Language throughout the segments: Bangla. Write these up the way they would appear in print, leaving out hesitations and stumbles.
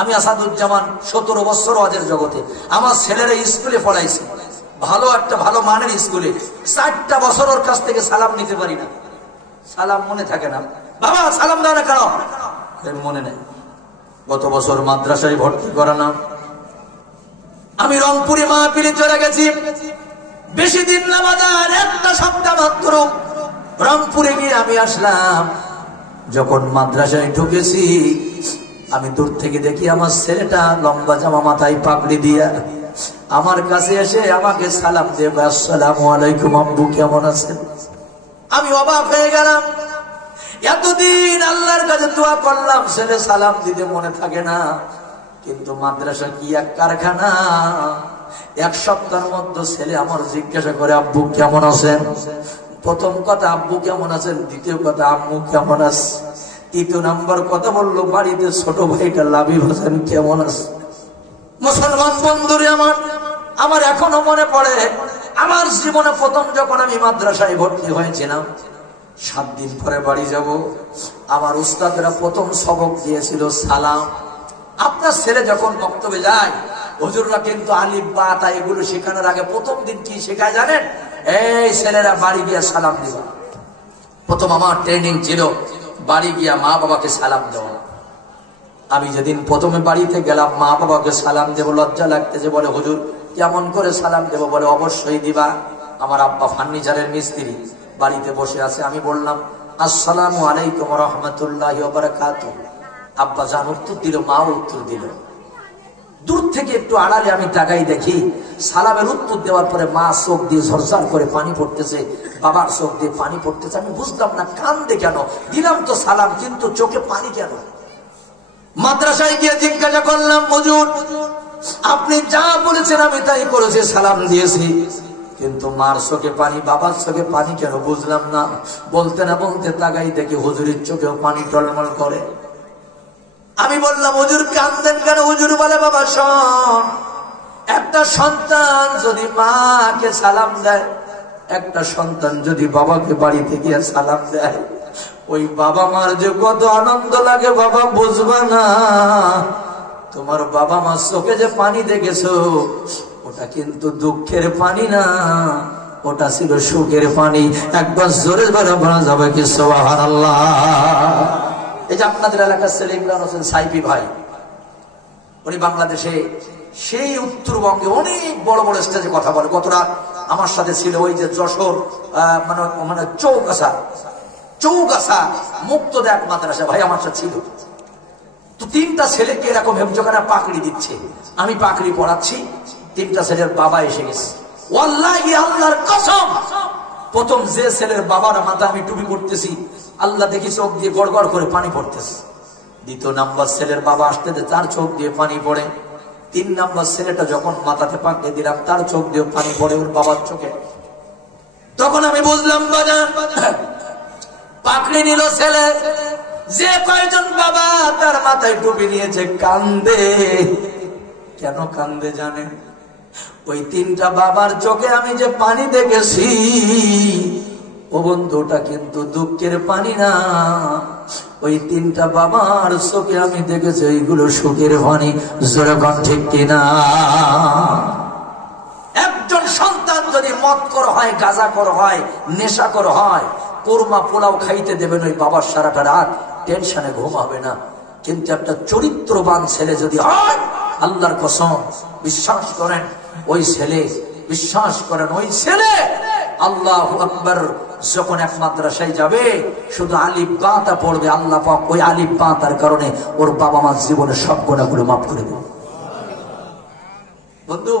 আমি আসাদুজ্জামান 17 বছর ওয়াজের জগতে, আমার ছেলেরা স্কুলে পড়াইছি, ভালো একটা ভালো মানের স্কুলে। 4টা বছর ওর কাছ থেকে সালাম নিতে পারি না, সালাম মনে থাকে না। বাবা সালাম দাও না কেন? মনে নেই। গত বছর মাদ্রাসায় ভর্তি করালাম। আমি রংপুরে মাহফিলে চলে গেছি, বেশি দিন না বাজার, একটা সপ্তাহ মাত্র। রংপুরে গিয়ে আমি আসলাম। যখন মাদ্রাসায় ঢুকেছি, আমি দূর থেকে দেখি আমার ছেলেটা লম্বা জামা, মাথায় পাগড়ি দিয়া আমার কাছে এসে আমাকে সালাম দিয়ে, আসসালামু আলাইকুম আব্বু, কেমন আছেন? আমি অবাক হয়ে গেলাম। এতদিন আল্লাহর কাছে দোয়া করলাম, ছেলে সালাম দিতে মনে থাকে না। কিন্তু মাদ্রাসা কি এক কারখানা। এক সপ্তাহের মধ্যে ছেলে আমার জিজ্ঞাসা করে, আব্বু কেমন আছেন? প্রথম কথা আব্বু কেমন আছেন, দ্বিতীয় কথা আম্মু কেমন আছে, তৃতীয় নাম্বার কথা বললো বাড়িতে ছোট ভাইটা লাবিব হোসেন কেমন আছে। মুসলমান বন্ধুরে আমার এখনো মনে পড়ে, আমার জীবনে প্রথম যখন আমি মাদ্রাসায় ভর্তি হয়েছিলাম, 7 দিন পরে বাড়ি যাব, আমার উস্তাদরা প্রথম সবক দিয়েছিল সালাম। আপনার ছেলে যখন বক্তব্যে যায়, হুজুররা কিন্তু আলিফ বা তা এগুলো শেখানোর আগে প্রথম দিন কি শেখায় জানেন? এই ছেলেরা বাড়ি গিয়া সালাম দিবা। প্রথম আমার ট্রেনিং ছিল বাড়ি গিয়া মা বাবাকে সালাম দেওয়া। আমি যেদিন প্রথমে বাড়িতে গেলাম, মা বাবাকে সালাম দেবো, লজ্জা লাগতেছে। বলে হুজুর কেমন করে সালাম দেবো? বলে অবশ্যই দিবা। আমার আব্বা ফার্নিচারের মিস্ত্রি, বাড়িতে বসে আছে। আমি বললাম আসসালামু আলাইকুম রহমতুল্লাহি ওয়া বারাকাতুহু। আব্বা জান উত্তর দিল, মা উত্তর দিল। দূর থেকে একটু আড়ালে আমি তাকাই, দেখি সালামের উত্তর দেওয়ার পরে মা চোখ দিয়ে ঝরঝর করে পানি পড়তেছে, বাবার চোখ দিয়ে পানি পড়তেছে। আমি বুঝলাম না কান্দে কেন, দিলাম তো সালাম কিন্তু চোখে পানি কেন। মাদ্রাসায় গিয়ে জিজ্ঞাসা করলাম, হুজুর আপনি যা বলেছেন আমি তাই করেছি, সালাম দিয়েছি, কিন্তু মার চোখে পানি, বাবার চোখে পানি কেন বুঝলাম না। বলতে না বলতে তাকাই দেখি হুজুরের চোখেও পানি টলমল করে। আমি বললাম হুজুর কাঁদেন কেন? হুজুর বলে বাবা শোন, একটা সন্তান যদি মাকে সালাম দেয়, একটা সন্তান যদি বাবাকে বাড়িতে গিয়ে সালাম দেয়, ওই বাবা মার যে কত আনন্দ লাগে বাবা বুঝবা না। তোমার বাবা মার চোখে যে পানি দেখেছো, ওটা কিন্তু দুঃখের পানি না, ওটা ছিল সুখের পানি। একবার জোরে বলা যাবে কি সুবহানাল্লাহ। এই যে আপনাদের এলাকার ছেলে ইমরান হোসেন সাইফি ভাই, উনি বাংলাদেশে সেই উত্তরবঙ্গে অনেক বড় বড় স্টেজে কথা বলে। গতরা আমার সাথে ছিল ওই যে যশোর মানে চৌগাছা মুক্তদা এক মাদ্রাসা, ভাই আমার সাথে ছিল। তো 3টা ছেলেকে এরকম হেফজখানা পাকড়ি দিচ্ছে, আমি পাকড়ি পড়াচ্ছি। 3টা ছেলের বাবা এসে গেছে। ওয়াল্লাহি আল্লাহর কসম, প্রথম যে ছেলের বাবার মাথা আমি টুপি করতেছি, আল্লাহ দেখি চোখ দিয়ে গড় গড় করে পানি পড়তেছে। 2 নাম্বার ছেলের বাবা আসতে তার চোখ দিয়ে পানি পড়ে। 3 নাম্বার ছেলেটা যখন মাথাতে পাকড়ি দিলাম, তার চোখ দিয়ে পানি পড়ে ওর বাবার চোখে। তখন আমি বুঝলাম বাজান, পাকড়ি নিল ছেলে, যে কয়জন বাবা তার মাথায় টুপি নিয়েছে কান্দে। কেন কান্দে জানেন? ওই 3টা বাবার চোখে আমি যে পানি দেখেছি, ও বন্ধুটা কিন্তু দুঃখের পানি না। ওই 3টা বাবার চোখে আমি দেখেছি এইগুলো সুখের পানি। জোরে কোন ঠিক কিনা? একজন সন্তান যদি মদ কর হয়, গাঁজা কর হয়, নেশা কর হয়, কোরমা পোলাও খাইতে দেবেন ওই বাবার সারাটা রাত, টেনশনে ঘুম হবে না। কিন্তু একটা চরিত্রবান ছেলে যদি হয়, আল্লাহর কসম বিশ্বাস করেন ওই ছেলে, বিশ্বাস করেন ওই ছেলে, আল্লাহু আকবার, যখন এক মাদ্রাসায় যাবে শুধু আলিফ বা তা পড়বে, আল্লাহ পাক ওই আলিফ বা তার কারণে ওর বাবা মার জীবনের সব গুনাহগুলো মাফ করে দেবে। বন্ধু,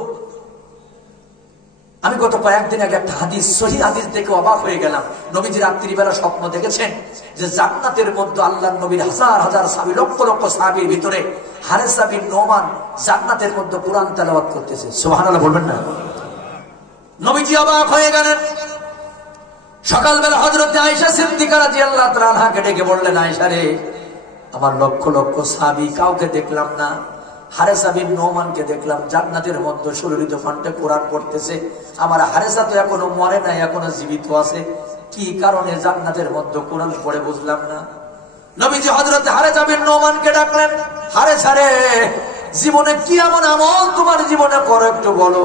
আমি গত কয়েকদিন আগে একটা হাদিস, সহিহ হাদিস দেখে অবাক হয়ে গেলাম। নবীজি রাত্রিবেলা স্বপ্ন দেখেছেন যে জান্নাতের মধ্যে আল্লাহর নবীর হাজার হাজার সাহাবী, লক্ষ লক্ষ সাহাবীর ভিতরে হারেসা বিন নোমান জান্নাতের মধ্যে কুরআন তেলাওয়াত করতেছে। সুবহানাল্লাহ বলবেন না? নবীজি অবাক হয়ে গেলেন। সকালবেলা হযরত আয়েশা সিদ্দিকা রাদিয়াল্লাহু তাআলা আনহাকে ডেকে বললেন, আয়েশা রে, আমার লক্ষ লক্ষ সাহাবী কাউকে দেখলাম না, হারেসা বিন নোমানকে দেখলাম জান্নাতের মধ্যে সুরলিত কণ্ঠে কোরআন পড়তেছে। আমার হারেসা তো এখনো মরে নাই, এখনো জীবিত আছে, কি কারণে জান্নাতের মধ্যে কোরআন পড়ে বুঝলাম না। নবীজি হযরত হারেসা বিন নোমানকে ডাকলেন, হারেসা রে, জীবনে কি এমন আমল তোমার জীবনে করো একটু বলো।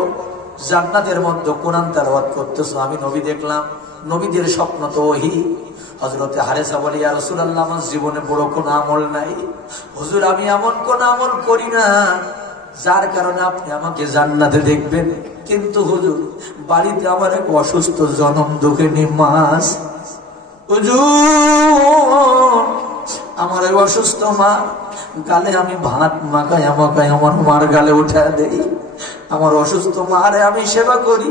জান্নাতের মধ্যে কোরআন তেলাওয়াত করতেছো, আমি নবী দেখলাম, নবীদের স্বপ্ন তো ওহী। হযরতে হারেসা বলে, ইয়া রাসূলুল্লাহ, আমার জীবনে বড় কোনো আমল নাই হুজুর, আমি এমন কোন আমল করি না যার কারণে আপনি আমাকে জান্নাতে দেখবেন, কিন্তু হুজুর বাড়িতে আমার এক অসুস্থ জনম দুঃখিনী মা আছে। হুজুর আমার এক অসুস্থ মা, গালে আমি ভাত মাখাই আমাকাই আমার মার গালে উঠা দেই, আমার অসুস্থ মারে আমি সেবা করি,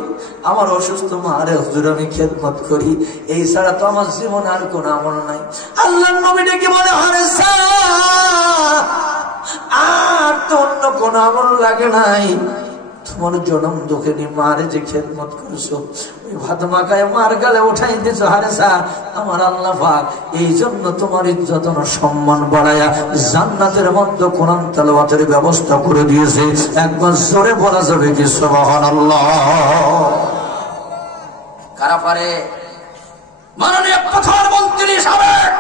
আমার অসুস্থ মারে হুজুর আমি খেদমত করি, এই ছাড়া তো আমার জীবন আর কোন আমল নাই। আল্লাহর নবী ডেকে বলে, হারেসা আর তো অন্য কোন আমল লাগে নাই, তোমার জনম দুঃখিনী মারে যে খেদমত করছো, ওই ভাত মাখায় মার গালে উঠাই দিছো হারেসা, আমার আল্লাহ পাক এই জন্য তোমার ইজ্জত ও সম্মান বাড়ায়া জান্নাতের মধ্যে কোরআন তেলাওয়াতের ব্যবস্থা করে দিয়েছে। একবার জোরে বলা যাবে কি সুবহানাল্লাহ? কারা পারে? মাননীয় প্রধানমন্ত্রী সাবেক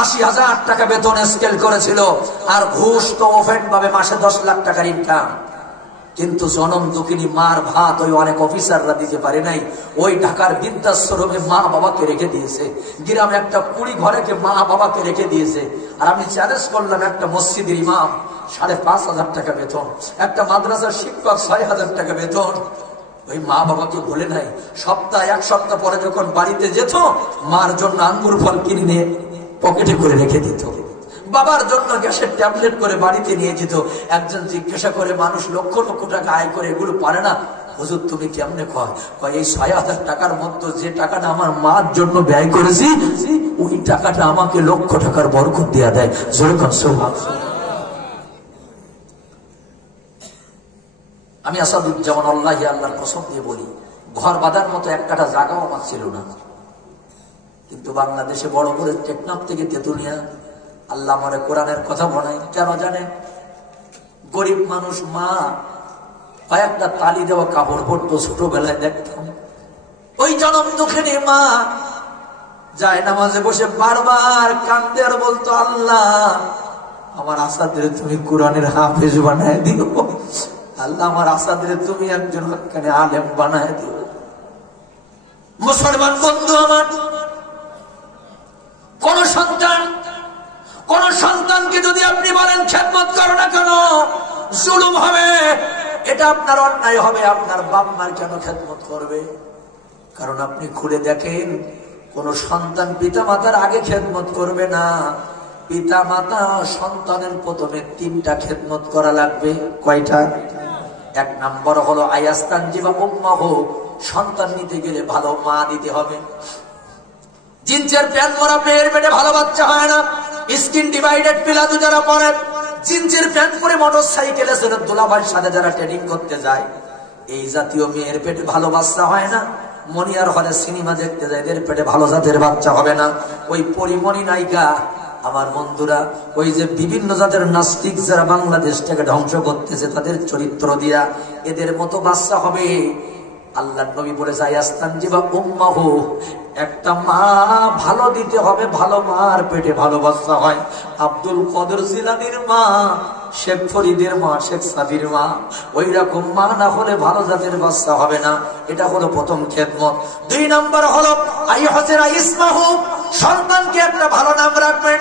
৮০,০০০ টাকা বেতন স্কেল করেছিল, আর ঘুষ তো ওপেন ভাবে মাসে ১০ লাখ টাকার ইনকাম, কিন্তু জনম দুঃখিনী মার ভাত ওই অনেক অফিসাররা দিতে পারে নাই। ওই ঢাকার বৃদ্ধাশ্রমে মা বাবাকে রেখে দিয়েছে, গ্রামে একটা কুড়ি ঘরেকে মা বাবাকে রেখে দিয়েছে। আর আমি চ্যালেঞ্জ করলাম, একটা মসজিদের ইমাম ৫,৫০০ টাকা বেতন, একটা মাদ্রাসার শিক্ষক ৬,০০০ টাকা বেতন, ওই মা বাবাকে বলে নাই। সপ্তাহে ১ সপ্তাহ পরে যখন বাড়িতে যেত, মার জন্য আঙ্গুর ফল কিনে নিয়ে পকেটে করে রেখে দিত, বাবার জন্য গ্যাসের ট্যাবলেট করে বাড়িতে নিয়ে যেত। একজন জিজ্ঞাসা করে, মানুষ লক্ষ লক্ষ টাকা আয় করে এগুলো পারে না, হুজুর তুমি কেমনে কয়? এই ৬,০০০ টাকার মধ্যে যে টাকাটা আমার মার জন্য ব্যয় করেছি, ওই টাকাটা আমাকে লক্ষ টাকার বরকত দেয়া দেয়। যেরকম আমি আসাদুজ্জামান আল্লাহি আল্লাহর কসম দিয়ে বলি, ঘর বাঁধার মতো একটা জায়গাও আমার ছিল না, কিন্তু বাংলাদেশে বড় করে টেকনাফ থেকে তেতুলিয়া আল্লাহ আমারে কোরআনের কথা বনাই। কেন জানেন? গরিব মানুষ, মা কয়েকটা তালি দেওয়া কাপড় পরতো, ছোটবেলায় দেখতাম। ওই জনম দুঃখিনী মা যায় নামাজে বসে বারবার কান্দে আর বলতো, আল্লাহ আমার আসাদের তুমি কোরআনের হাফেজ বানায় দিও, আল্লাহ আমার আসাদের তুমি একজন হক্কানি আলেম বানায় দিও। মুসলমান বন্ধু আমার, কোন সন্তানকে যদি আপনি বলেন খেদমত করো না কেন, জুলুম হবে, এটা আপনার অন্যায় হবে। আপনার বাপ মার কেন খেদমত করবে? কারণ আপনি খুলে দেখেন, কোন সন্তান পিতা মাতার আগে খেদমত করবে না। পিতা মাতা সন্তানের প্রথমে ৩টা খেদমত করা লাগবে। কয়টা? ১ নম্বর হলো আয়াস্তানজিবা উম্মাহু, সন্তান নিতে গেলে ভালো মা দিতে হবে। জিন্সের প্যান্ট পরা মেয়ের পেটে ভালো বাচ্চা হয় না। স্কিন ডিভাইডেড পিলাজু যারা পরে, জিন্সের প্যান্ট পরে মোটর সাইকেলে দুলাভাইয়ের সাথে যারা ট্রেডিং করতে যায়, এই জাতীয় মেয়ের পেটে ভালো বাচ্চা হয় না। মনিয়ার হলে সিনেমা দেখতে যায়, এদের পেটে ভালো জাতের বাচ্চা হবে না। ওই পরিমণি নায়িকা আমার বন্ধুরা, ওই যে বিভিন্ন জাতের নাস্তিক যারা বাংলাদেশটাকে ধ্বংস করতেছে, তাদের চরিত্র দিয়া এদের মতো বাচ্চা হবে। আল্লাহর নবী বলেছে, আয়াস্তানজিবা উম্মাহু, একটা মা ভালো দিতে হবে, ভালো মার পেটে ভালো বাচ্চা হয়। আব্দুল কাদের জিলানীর মা, শেখ ফরিদের মা, শেখ সাদির মা, ওই রকম মা না হলে ভালো জাতের বাচ্চা হবে না। এটা হলো প্রথম খেদমত। ২ নম্বর হলো আইহাসিরা ইসমাহু, সন্তানকে একটা ভালো নাম রাখবেন,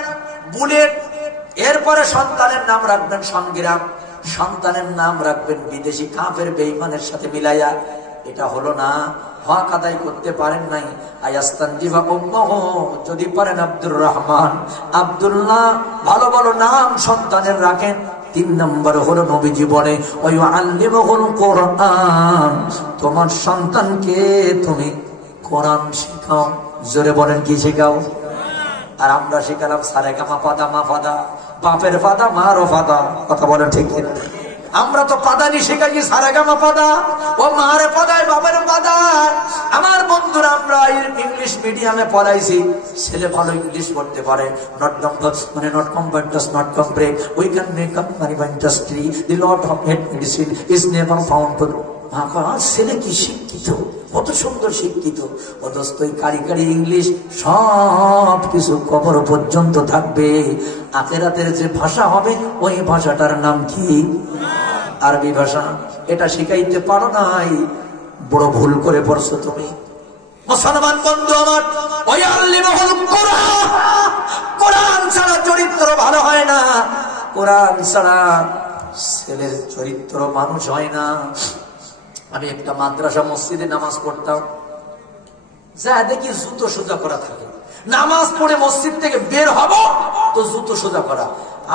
বুলেট। এরপরে সন্তানের নাম রাখবেন সংগ্রাম, সন্তানের নাম রাখবেন বিদেশি কাফের বেঈমানের সাথে মিলাইয়া। এটা হলো না, হক আদায় করতে পারেন নাই, আয়াস্তানজিবা উম্মাহু, যদি পারেন আব্দুর রহমান, আব্দুল্লাহ, ভালো ভালো নাম সন্তানের রাখেন। ৩ নম্বর হলো নবীজি বলে, ওয়ায়ুআল্লিমুহুল কোরআন, তোমার সন্তানকে তুমি কোরআন শেখাও। জোরে বলেন, কি শেখাও? আর আমরা শেখালাম সারেগামা পাদা মা পাদা, বাপের পাদা মারও পাদা। কথা বলেন ঠিক কিনা? আমরা তো পাদানি শেখাই, সারেগামা পাদা, ও মারে পাদায় বাপের পাদা। আমার বন্ধুরা, আমরা ইংলিশ মিডিয়ামে পড়াইছি, ছেলে ভালো ইংলিশ পড়তে পারে, নট মানে not compare does not compare, we can make up money by industry, the lot of head medicine is never found মা কয় ছেলে কি শিক্ষিত, কত সুন্দর শিক্ষিত, অথচ কারি কারি ইংলিশ সব কিছু কবর পর্যন্ত থাকবে। আখিরাতের যে ভাষা হবে ওই ভাষাটার নাম কি? আরবি ভাষা। এটা শিখাইতে পারো নাই, বড় ভুল করে পড়ছো তুমি। মুসলমান বন্ধু আমার, ওই আল্লিমুল কোরআন, কোরআন ছাড়া চরিত্র ভালো হয় না, কোরআন ছাড়া ছেলের চরিত্র মানুষ হয় না। আমি একটা মাদ্রাসা মসজিদে নামাজ পড়তাম, যা দেখি জুতো সোজা করা থাকে, নামাজ পড়ে মসজিদ থেকে বের হব তো জুতো সোজা করা।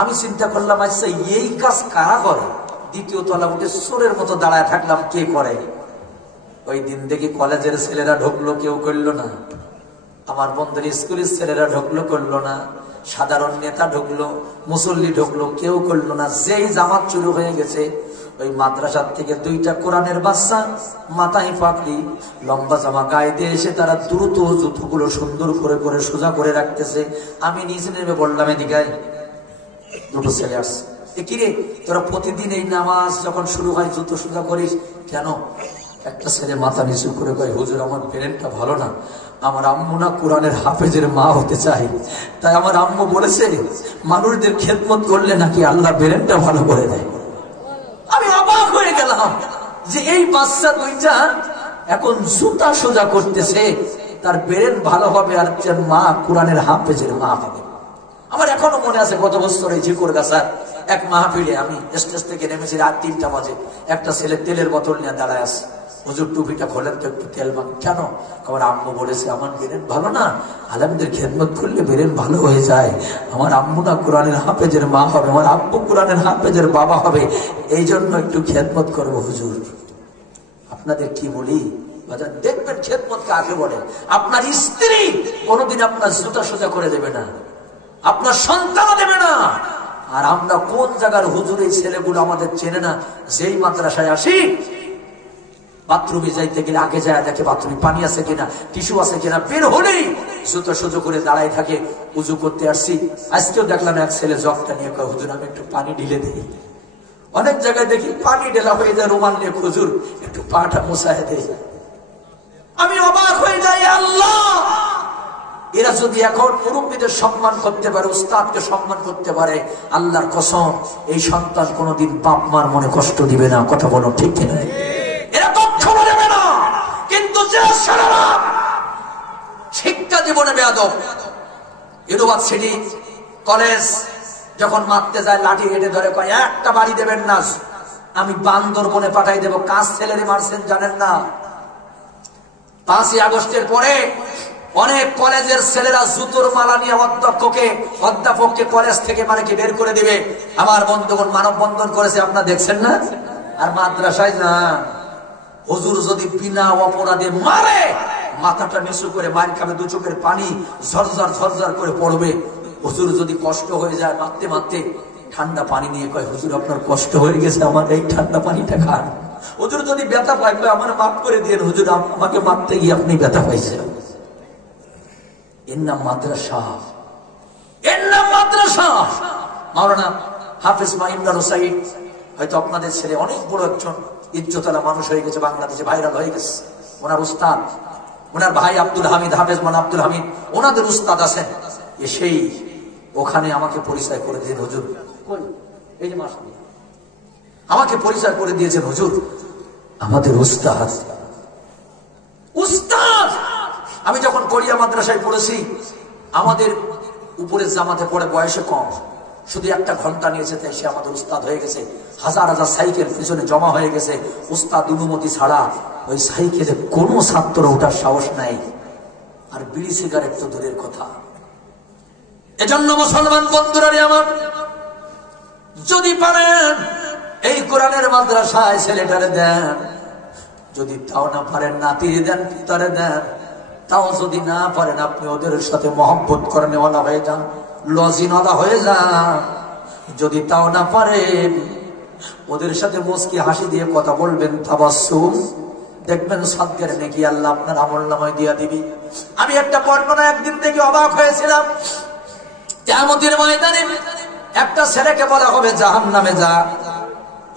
আমি চিন্তা করলাম, আচ্ছা এই কাজ কারা করে? দ্বিতীয় তলা উঠে চোরের মতো দাঁড়ায় থাকলাম, কে করে? ওই দিন দেখি কলেজের ছেলেরা ঢুকলো, কেউ করলো না। আমার বন্ধুর স্কুলের ছেলেরা ঢুকলো, করলো না। সাধারণ নেতা ঢুকলো, মুসল্লি ঢুকলো, কেউ করলো না। যেই জামাত শুরু হয়ে গেছে, ওই মাদ্রাসার থেকে দুইটা কোরআনের বাচ্চা, মাথায় পাগড়ি, লম্বা জামা গায়ে দিয়ে এসে তারা দ্রুত জুতোগুলো সুন্দর করে করে সোজা করে রাখতেছে। আমি নিচে নেমে বললাম, এদিকে দুটো ছেলে আসছে। কিরে তোরা প্রতিদিন এই নামাজ যখন শুরু হয় জুতো সোজা করিস কেন? একটা ছেলে মাথা নিচু করে কয়, হুজুর আমার ব্রেনটা ভালো না, আমার আম্মু না কোরআনের হাফেজের মা হতে চাই, তাই আমার আম্মু বলেছে মানুষদের খেদমত করলে নাকি আল্লাহ ব্রেনটা ভালো করে দেয়। আমি অবাক হয়ে গেলাম যে এই বাচ্চা দুইটা এখন জুতা সোজা করতেছে, তার ব্রেন ভালো হবে আর মা কোরআনের হাফেজের মা হবে। আমার এখনো মনে আছে গত বছর এই ঝিকরগাছার এক মাহফিলে আমি স্টেজ থেকে নেমেছি, রাত 3টা বাজে। একটা ছেলে তেলের বোতল নিয়ে দাঁড়ায় আছে, হুজুর টুপিটা খোলেন তো একটু তেল মাখ। কেন? আমার আম্মু বলেছে আমার ব্রেন ভালো না, আলেমদের খেদমত করলে ব্রেন ভালো হয়ে যায়। আমার আম্মু না কোরআনের হাফেজের মা হবে, আমার আব্বু কোরআনের হাফেজের বাবা হবে, এই জন্য একটু খেদমত করবো হুজুর। আপনাদের কি বলি, দেখবেন খেদমত কাকে বলে। আপনার স্ত্রী কোনোদিন আপনার জুতা সোজা করে দেবে না, আপনার সন্তান দেবে না। আর আমরা কোন জায়গার হুজুর, এই ছেলেগুলো আমাদের চেনে না। যেই মাদ্রাসায় আসি, বাথরুমে যাইতে গেলে আগে যায় দেখে বাথরুমে পানি আছে কিনা, টিস্যু আছে কিনা, বের হলেই জুতো সোজা করে দাঁড়ায় থাকে। উজু করতে আসছি, আজকেও দেখলাম এক ছেলে জগটা নিয়ে কয়, হুজুর আমি একটু পানি ঢেলে দিই। অনেক জায়গায় দেখি পানি ঢেলা হয়ে যায়, রুমাল নিয়ে হুজুর একটু পাটা মুছায় দেয়। আমি অবাক হয়ে যাই, আল্লাহ এরা যদি এখন মুরব্বীদের সম্মান করতে পারে, উস্তাদকে সম্মান করতে পারে, আল্লাহর কসম এই সন্তান কোনোদিন বাপ মার মনে কষ্ট দিবে না। কথা বলো ঠিক কিনা? এরা কখনো দেবে না। কিন্তু যে ছেলেরা শিক্ষা জীবনে বেয়াদব, ইউনিভার্সিটি কলেজ যখন মারতে যায় লাঠি হেঁটে ধরে কয় একটা বাড়ি দেবেন না, আমি বান্দরবনে পাঠাই দেবো। কাজ ছেলেরে মারছেন জানেন না? 5ই আগস্টের পরে অনেক কলেজের ছেলেরা জুতোর মালা নিয়ে অধ্যাপককে কলেজ থেকে মানে কি বের করে দিবে। আমার বন্ধুগণ মানববন্ধন করেছে, আপনারা দেখছেন না? আর মাদ্রাসায় না, হুজুর যদি বিনা অপরাধে মারে, মাথাটা নিচু করে মার খাবে, 2 চোখের পানি ঝরঝর ঝরঝর করে পড়বে। হুজুর যদি কষ্ট হয়ে যায় মারতে মারতে, ঠান্ডা পানি নিয়ে কয়, হুজুর আপনার কষ্ট হয়ে গেছে, আমার এই ঠান্ডা পানিটা খান। হুজুর যদি ব্যথা পায়, আমার মাফ করে দিয়ে, হুজুর আমাকে মারতে গিয়ে আপনি ব্যথা পাইছেন। এর নাম মাদ্রাসা, এর নাম মাদ্রাসা। মাওলানা হাফেজ ইমরান হোসাইন হয়তো আপনাদের ছেলে অনেক বড় একজন ইজ্জতওয়ালা মানুষ হয়ে গেছে, বাংলাদেশে ভাইরাল হয়ে গেছে। ওনার উস্তাদ, ওনার ভাই আব্দুল হামিদ, হাফেজ মানে আব্দুল হামিদ, ওনাদের উস্তাদ আছেন। সেই ওখানে আমাকে পরিচয় করে দিয়েছেন, হুজুর এই যে মাশাআল্লাহ আমাকে পরিচয় করে দিয়েছেন, হুজুর আমাদের উস্তাদ। উস্তাদ আমি যখন কোরিয়া মাদ্রাসায় পড়েছি, আমাদের উপরে জামাতে পড়ে বয়সে কম, শুধু 1 ঘন্টা নিয়েছে, তাই সে আমাদের উস্তাদ হয়ে গেছে। হাজার হাজার সাইকেল পিছনে জমা হয়ে গেছে, উস্তাদ অনুমতি ছাড়া ওই সাইকেলে কোনো ছাত্র ওঠার সাহস নাই, আর বিড়ি সিগারেট তো দূরের কথা। এজন্য মুসলমান বন্ধুরা আমার, যদি পারেন এই কোরআনের মাদ্রাসায় ছেলেটারে দেন, যদি তাও না পারেন নাতিরে দেন, পিতারে দেন, তাও যদি না পারেন আপনি ওদের সাথে মহব্বত করেনেওয়ালা হয়ে যান, লজিনওয়ালা হয়ে যান। যদি তাও না পারেন ওদের সাথে মুস্কি হাসি দিয়ে কথা বলবেন, তাবাসসুম, দেখবেন সাদকের নেকি আল্লাহ আপনার আমলনামায় দিয়া দিবি। আমি একটা বর্ণনা একদিন থেকে অবাক হয়েছিলাম। কিয়ামতের ময়দানে একটা ছেলেকে বলা হবে জাহান্নামে যা,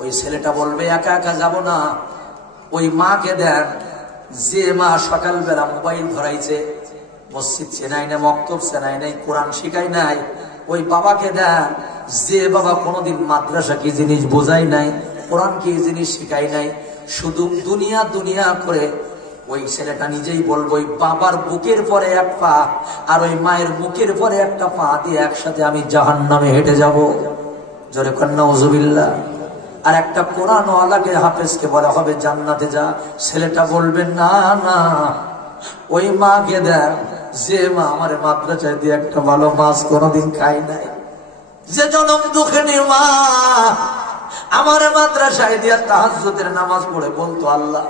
ওই ছেলেটা বলবে একা একা যাব না, ওই মাকে দেন যে মা সকালবেলা মোবাইল ধরাইছে, মসজিদ চেনাই না, মক্তব চেনাই নাই, কোরআন শিখাই নাই। ওই বাবাকে দেন যে বাবা কোনোদিন মাদ্রাসা কি জিনিস বোঝাই নাই, কোরআন কি জিনিস শিখাই নাই, শুধু দুনিয়া দুনিয়া করে। ওই ছেলেটা নিজেই বলবো, ওই বাবার বুকের পরে এক পা আর ওই মায়ের বুকের পরে একটা পা দিয়ে একসাথে আমি জাহান্নামে হেঁটে যাব। জোরে কন্যা ওযুবিল্লাহ। আর একটা কোরআন ওয়ালাকে হাফেজকে বলা হবে জান্নাতে যা, ছেলেটা বলবে না না। ওই মাকে দেন যে মা আমার মাদ্রাসায় দিয়ে একটা ভালো মাছ কোনোদিন খাই নাই, যে জনম দুঃখিনী মা আমার মাদ্রাসায় দিয়া তাহাজ্জুদের নামাজ পড়ে বলতো, আল্লাহ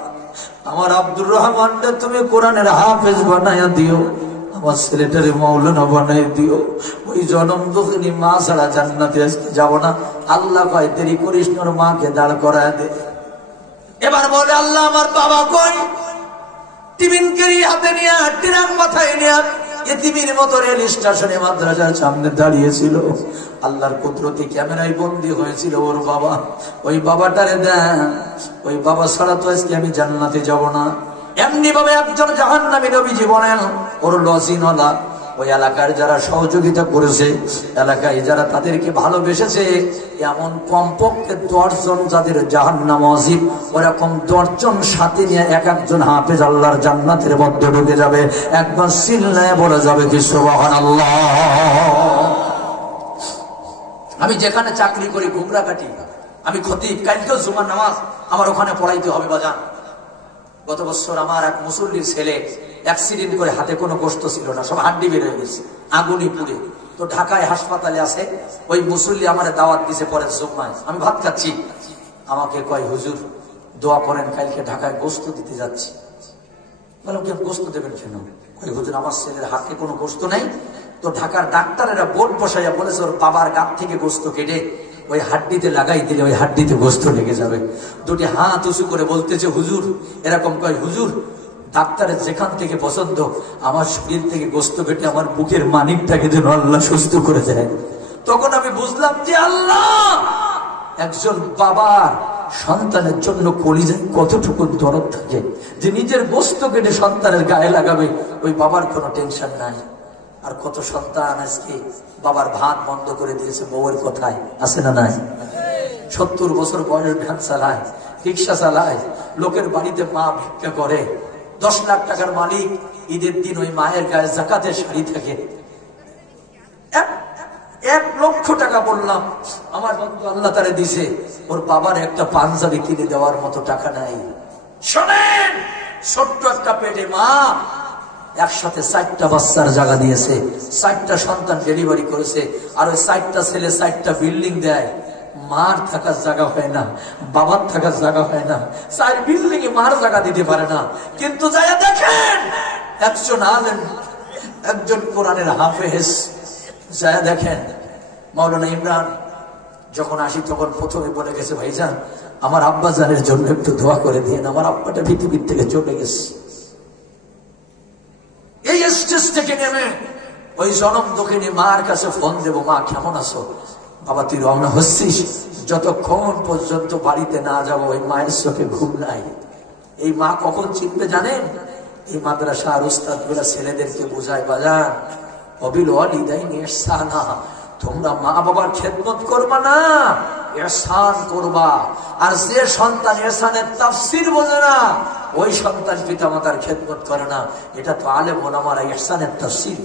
আমার আব্দুর রহমানকে তুমি কোরআনের হাফেজ বানায়া দিও, আমার ছেলেটারে মাওলানা বানাই দিও। ওই জনম দুঃখিনী মা ছাড়া জান্নাতে আজকে যাবো না। আল্লাহ কয় দেরি করিস না, ওর মাকে দাঁড় করায় দে। এবার বলে, আল্লাহ আমার বাবা কই? টিফিন কেরি হাতে নিয়ে ট্রাক মাথায় নিয়ে এতিমের মতো রেল স্টেশনে মাদ্রাসার সামনে দাঁড়িয়েছিল। আল্লাহর কুদরতি ক্যামেরায় বন্দী হয়েছিল ওর বাবা। ওই বাবাটারে দেন, ওই বাবা ছাড়া তো আজকে আমি জান্নাতে যাব না। এমনি ভাবে একজন জাহান্নামী নবীজি বলেন, ওর লজিনওয়ালা ওই এলাকার যারা সহযোগিতা করেছে, এলাকায় যারা তাদেরকে ভালোবেসেছে, এমন কমপক্ষে 10 জন যাদের জাহান্নাম ওয়াজিব, ওরকম 10 জন সাথে নিয়ে এক একজন হাফেজ আল্লাহর জান্নাতের মধ্যে ঢুকে যাবে। একবার চিল্লায় বলা যাবে কি সুবহানাল্লাহ। আমি যেখানে চাকরি করি ঘুমরাকাটি, আমি খতিব, কালকেও জুমার নামাজ আমার ওখানে পড়াইতে হবে বাজান। গত বছর আমার এক মুসল্লির ছেলে অ্যাক্সিডেন্ট করে হাতে কোনো গোশত ছিল না, সব হাড্ডি বের হয়ে গেছে, আগুনি পুড়ে। তো ঢাকায় হাসপাতালে আছে। ওই মুসল্লি আমার দাওয়াত দিছে পরের জুম্মায়, আমি ভাত খাচ্ছি, আমাকে কয় হুজুর দোয়া করেন, কালকে ঢাকায় গোশত দিতে যাচ্ছি। বললাম কেন গোশত দেবেন কেন? কয় হুজুর আমার ছেলের হাতে কোনো গোশত নাই, তো ঢাকার ডাক্তারেরা বোর্ড বসাইয়া বলেছে ওর বাবার গাত থেকে গোশত কেটে ওই হাড্ডিতে লাগাই দিলে ওই হাড্ডিতে গোশত লেগে যাবে। দুটি হাত উঁচু করে বলতেছে হুজুর এরকম। কয় হুজুর ডাক্তারের যেখান থেকে পছন্দ, আমার শরীর থেকে গোশত কেটে আমার বুকের মানিকটাকে যেন আল্লাহ সুস্থ করে দেয়। তখন আমি বুঝলাম যে আল্লাহ একজন বাবার সন্তানের জন্য কলিজায় কতটুকু দরদ থাকে, যে নিজের গোশত কেটে সন্তানের গায়ে লাগাবে, ওই বাবার কোনো টেনশন নাই। আর কত সন্তান আজকে বাবার ভাত বন্ধ করে দিয়েছে বউয়ের কথায়, আছে না নাই? 70 বছর বয়স ভ্যান চালায়, রিক্সা চালায়, লোকের বাড়িতে মা ভিক্ষা করে, 10 লাখ টাকার মালিক, ঈদের দিন ওই মায়ের গায়ে যাকাতের শাড়ি থাকে। 1 লক্ষ টাকা বললাম আমার বন্ধু আল্লাহ তারে দিছে, ওর বাবার একটা পাঞ্জাবি কিনে দেওয়ার মতো টাকা নাই। শোনেন, ছোট্ট একটা পেটে মা একসাথে 4টা বাচ্চার জায়গা দিয়েছে, 4টা সন্তান ডেলিভারি করেছে, আর ওই 4টা ছেলে 4টা বিল্ডিং দেয়। মার থাকার জায়গা হয় না, বাবার থাকার জায়গা হয় না, 4 বিল্ডিং এ মার জায়গা দিতে পারে না। কিন্তু যাইয়া দেখেন একজন আলেম, একজন কোরআনের হাফেজ, যাইয়া দেখেন মাওলানা ইমরান যখন আসি তখন প্রথমে বলে গেছে, ভাইজান আমার আব্বা জানের জন্য একটু দোয়া করে দিয়েন, আমার আব্বাটা পৃথিবীর থেকে চলে গেছে। এই স্টেজ থেকে নেমে ওই জনম দুঃখিনী মার কাছে ফোন দেবো, মা কেমন আছো? বাবা তুই রওনা হচ্ছিস? যতক্ষণ পর্যন্ত বাড়িতে না যাবো ওই মায়ের চোখে ঘুম নাই। এই মা কখন চিনবে জানেন? এই মাদ্রাসা আর উস্তাদ গুলা ছেলেদেরকে বোঝায়, বাজান অবিল ওয়ালিদাইনি ইহসানা, তোমরা মা বাবার খেদমত করবা না, ইহসান করবা। আর যে সন্তান ইহসানের তাফসীর বোঝে না, ওই সন্তান পিতামাতার খেদমত করে না। এটা তো আলেম ওলামারা ইহসানের তাফসীর।